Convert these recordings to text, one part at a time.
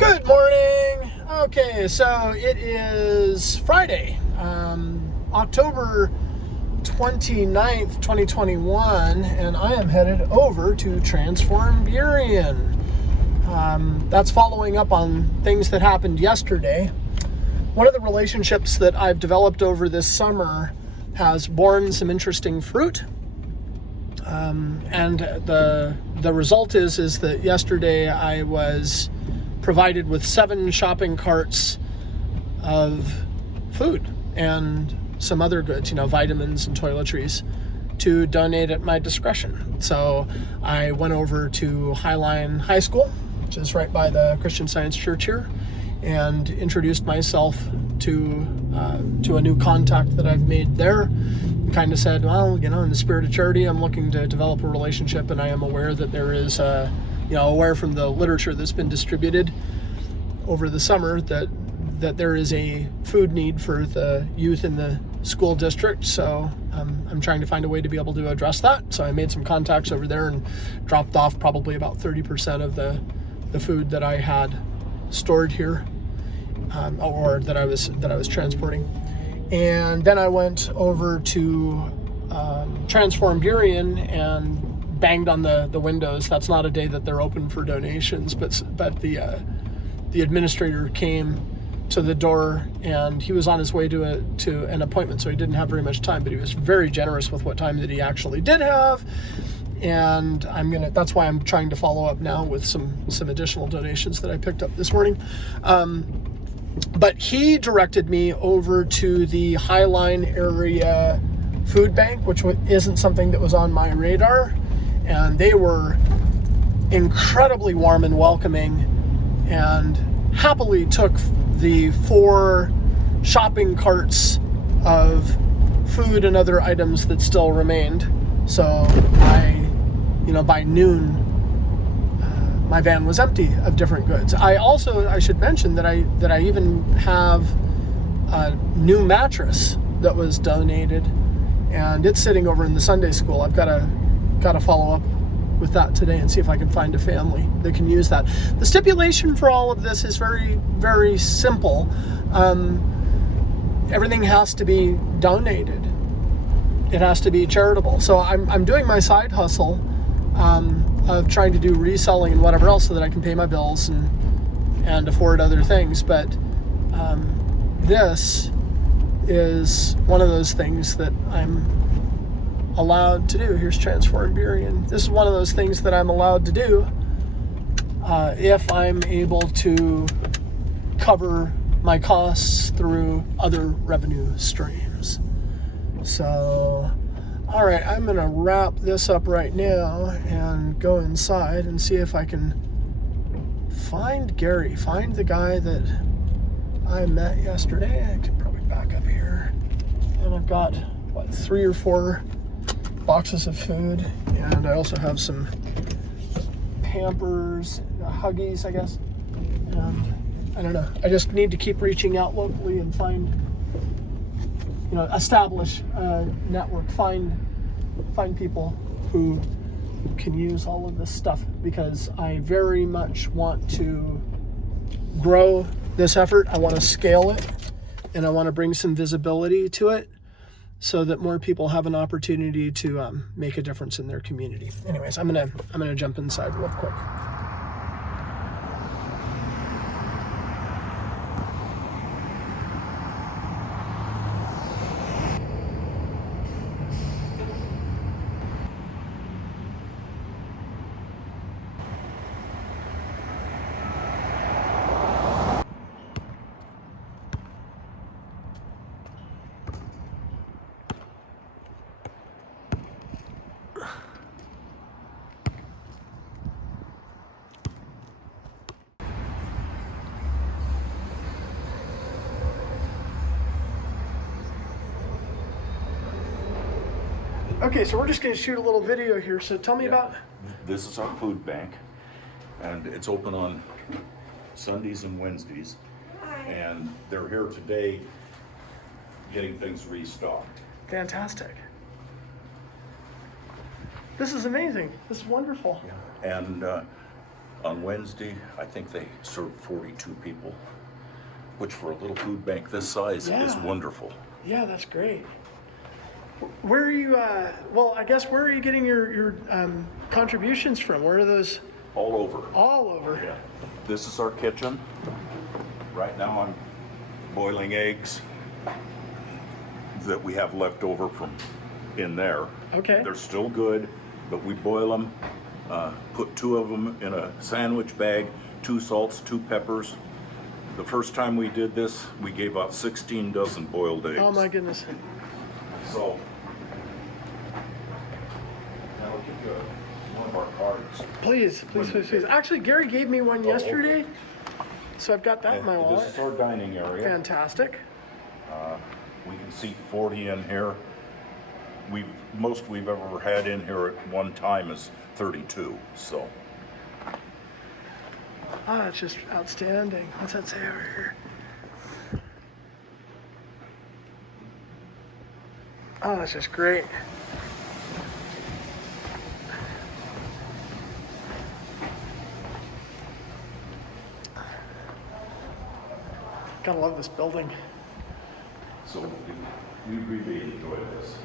Good morning. Okay, so it is Friday, October 29th, 2021, and I am headed over to Transform Burien. That's following up on things that happened yesterday. One of the relationships that I've developed over this summer has borne some interesting fruit. And the result is that yesterday I was provided with 7 shopping carts of food and some other goods, vitamins and toiletries, to donate at my discretion. So I went over to Highline High School, which is right by the Christian Science Church here, and introduced myself to a new contact that I've made there. And kind of said, well, in the spirit of charity, I'm looking to develop a relationship, and I am aware that there is aware from the literature that's been distributed over the summer that there is a food need for the youth in the school district. So I'm trying to find a way to be able to address that. So I made some contacts over there and dropped off probably about 30% of the food that I had stored here, or that I was transporting. And then I went over to Transform Burien and banged on the windows. That's not a day that they're open for donations, but the administrator came to the door, and he was on his way to an appointment, so he didn't have very much time, but he was very generous with what time that he actually did have. And that's why I'm trying to follow up now with some additional donations that I picked up this morning. But he directed me over to the Highline area food bank, which isn't something that was on my radar. And they were incredibly warm and welcoming, and happily took the 4 shopping carts of food and other items that still remained. So by noon, my van was empty of different goods. I should mention that I even have a new mattress that was donated, and it's sitting over in the Sunday school. I've got to follow up with that today and see if I can find a family that can use that. The stipulation for all of this is very, very simple. Everything has to be donated. It has to be charitable. So I'm doing my side hustle of trying to do reselling and whatever else so that I can pay my bills and afford other things. But this is one of those things that I'm allowed to do. Here's Transform Burien. This is one of those things that I'm allowed to do if I'm able to cover my costs through other revenue streams. So, all right, I'm gonna wrap this up right now and go inside and see if I can find Gary, find the guy that I met yesterday. I can probably back up here. And I've got, 3 or 4 boxes of food, and I also have some Pampers, Huggies, I guess. And I don't know. I just need to keep reaching out locally and find, establish a network, find people who can use all of this stuff, because I very much want to grow this effort. I want to scale it, and I want to bring some visibility to it, so that more people have an opportunity to make a difference in their community. Anyways, I'm gonna jump inside real quick. Okay, so we're just going to shoot a little video here. So tell me about... This is our food bank, and it's open on Sundays and Wednesdays. And they're here today getting things restocked. Fantastic. This is amazing. This is wonderful. And On Wednesday, I think they served 42 people, which for a little food bank this size is Yeah. wonderful. Yeah, that's great. Where are you, well, I guess where are you getting your contributions from? Where are those? All over. All over. Yeah. This is our kitchen. Right now I'm boiling eggs that we have left over from in there. Okay. They're still good, but we boil them, put 2 of them in a sandwich bag, 2 salts, 2 peppers. The first time we did this, we gave out 16 dozen boiled eggs. Oh my goodness. So, now I'll give you one of our cards. Please. Actually, Gary gave me one yesterday, so I've got that in my This wallet. is our dining area. Fantastic. We can seat 40 in here. Most we've ever had in here at one time is 32, so. Ah, it's just outstanding. What's that say over here? Oh, that's just great. Gotta love this building. So we really enjoy this.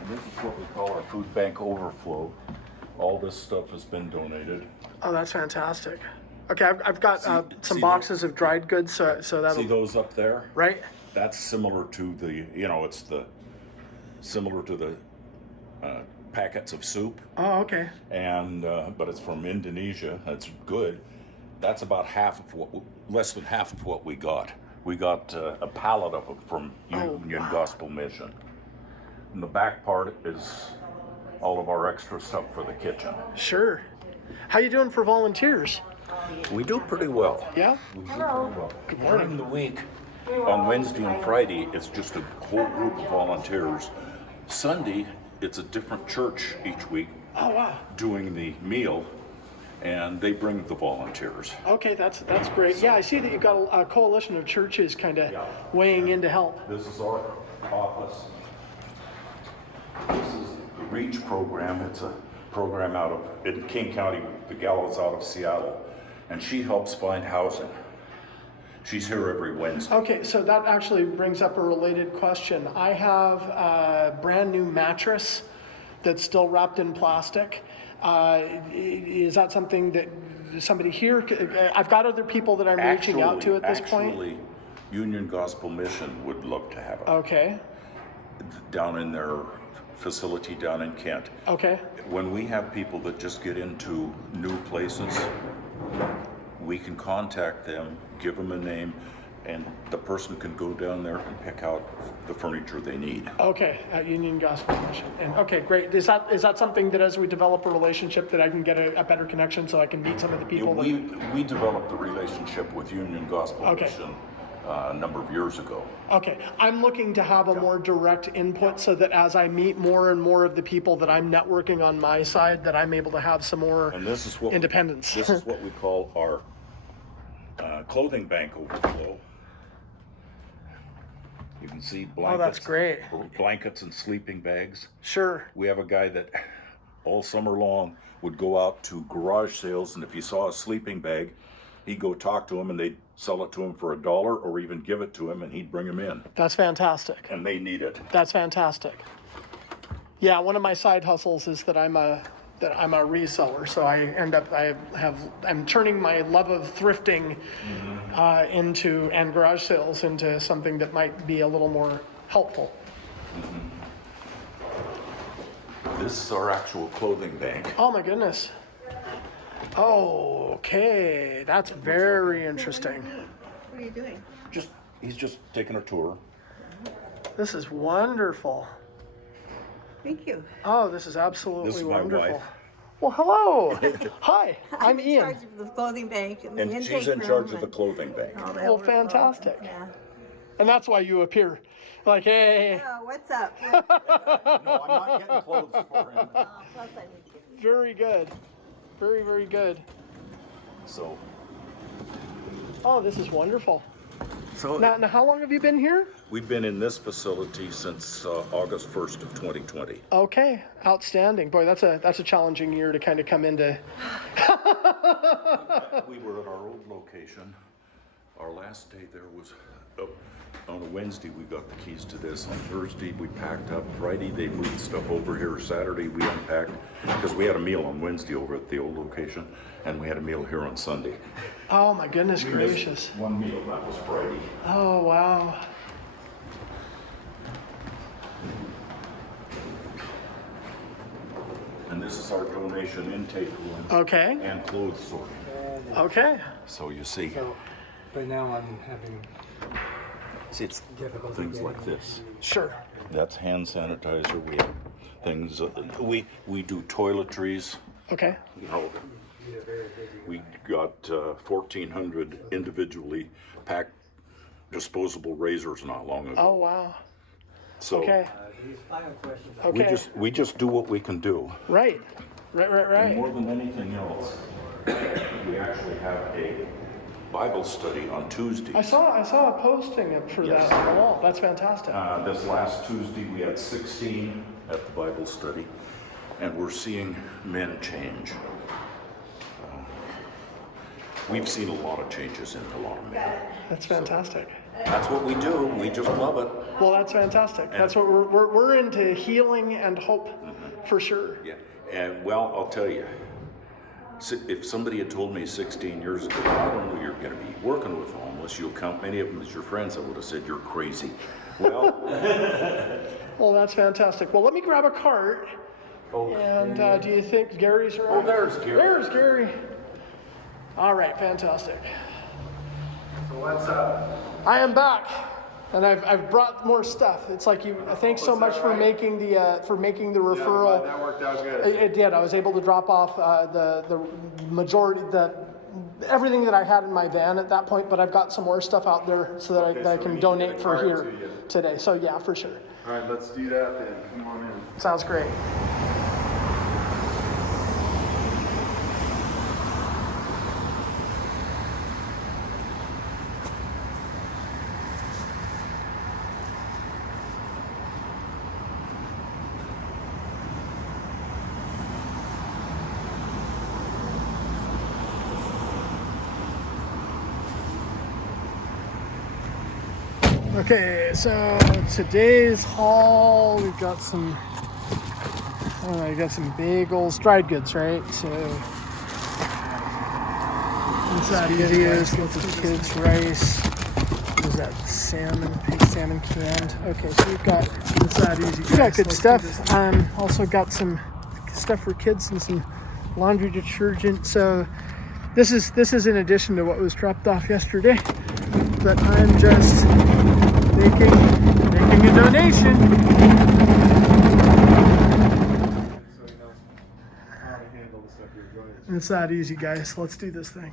And this is what we call our food bank overflow. All this stuff has been donated. Oh, that's fantastic. Okay, I've got some see boxes of dried goods, so that'll See those up there? right. That's similar to the, it's similar to the packets of soup. Oh, okay. And but it's from Indonesia. It's good. That's about less than half of what we got. We got a pallet of them from Union Gospel Mission. And the back part is all of our extra stuff for the kitchen. Sure. How you doing for volunteers? We do pretty well. Yeah. We do pretty well. During the week, on Wednesday and Friday, it's just a whole group of volunteers. Sunday, it's a different church each week Oh wow. doing the meal, and they bring the volunteers. Okay, that's great. Yeah, I see that you've got a coalition of churches kind of weighing in to help. This is our office. This is the REACH program. It's a program in King County. The gal is out of Seattle, and she helps find housing. She's here every Wednesday. Okay, so that actually brings up a related question. I have a brand new mattress that's still wrapped in plastic. Is that something that somebody here? I've got other people that I'm reaching out to at this point. Actually, Union Gospel Mission would love to have it Okay. down in their facility down in Kent. Okay. When we have people that just get into new places, we can contact them, give them a name, and the person can go down there and pick out the furniture they need. Okay, at Union Gospel Mission. And okay, great. Is that something that as we develop a relationship that I can get a better connection so I can meet some of the people? We developed the relationship with Union Gospel Okay. Mission a number of years ago. Okay, I'm looking to have a more direct input so that as I meet more and more of the people that I'm networking on my side, that I'm able to have some more And this is what independence. This is what we call our clothing bank overflow. You can see blankets. Oh, that's great. Blankets and sleeping bags. Sure. We have a guy that all summer long would go out to garage sales, and if he saw a sleeping bag, he'd go talk to him, and they'd sell it to him for $1 or even give it to him, and he'd bring them in. That's fantastic. And they need it. That's fantastic. Yeah, one of my side hustles is that I'm a reseller, so I'm turning my love of thrifting into and garage sales into something that might be a little more helpful. This is our actual clothing bank. Oh my goodness. Oh, okay, that's very interesting. What are you doing? He's just taking a tour. This is wonderful. Thank you. Oh, this is absolutely This is my wonderful. wife. Well, hello. Hi, I'm in Ian. charge of the clothing bank and the And intake she's in room charge of the and clothing bank. all that Well, overflow. fantastic. Yeah. And that's why you appear. Like, hey, Oh, what's up? No, I'm not getting clothes for him. Plus I need to get very good. Very, very good. So Oh, this is wonderful. Now, how long have you been here? We've been in this facility since August 1st of 2020. Okay, outstanding. Boy, that's a challenging year to kind of come into. We were at our old location. Our last day there was on a Wednesday. We got the keys to this. On Thursday we packed up. Friday they moved stuff over here. Saturday we unpacked because we had a meal on Wednesday over at the old location, and we had a meal here on Sunday. Oh my goodness We missed gracious. one meal, that was Friday. Oh wow. And this is our donation intake room Okay. and clothes sorting. Okay. So you see, So, right now I'm having it's difficulty things getting like this. Sure. That's hand sanitizer. We have things. We do toiletries. Okay. You know, we got 1,400 individually packed disposable razors not long ago. Oh wow. So Okay. these final questions. Okay. we just do what we can do. Right. And Right. more than anything else, we actually have a Bible study on Tuesdays. I saw a posting for Yes. that on the wall. That's fantastic. This last Tuesday, we had 16 at the Bible study, and we're seeing men change. We've seen a lot of changes in a lot of men. That's fantastic. That's what we do. We just love it. Well, that's fantastic. That's what we're into, healing and hope, for sure. Yeah. And well, I'll tell you, if somebody had told me 16 years ago, not only you're going to be working with homeless, you'll count many of them as your friends, I would have said you're crazy. Well, Well, that's fantastic. Well, let me grab a cart. And do you think Gary's around? Oh, there's Gary. There's Gary. All right, fantastic. So what's up? I am back, and I've brought more stuff. It's like you. Thanks so Was much that for right? making the referral. That worked out good. It did. I was able to drop off the majority, everything that I had in my van at that point, but I've got some more stuff out there so that Okay, I so we can need to donate get a for card here to you. today. So yeah, for sure. All right, let's do that then. Come on in. Sounds great. Okay, so today's haul, we've got some, I got some bagels, dried goods, right? So, inside videos, lots of kids' rice. What is that? Salmon, pig salmon canned. Okay, so we've got, we got good stuff. Also got some stuff for kids and some laundry detergent. So, this is in addition to what was dropped off yesterday. But I'm just making a donation. So you know how to handle the stuff you're going to. It's that easy, guys. Let's do this thing.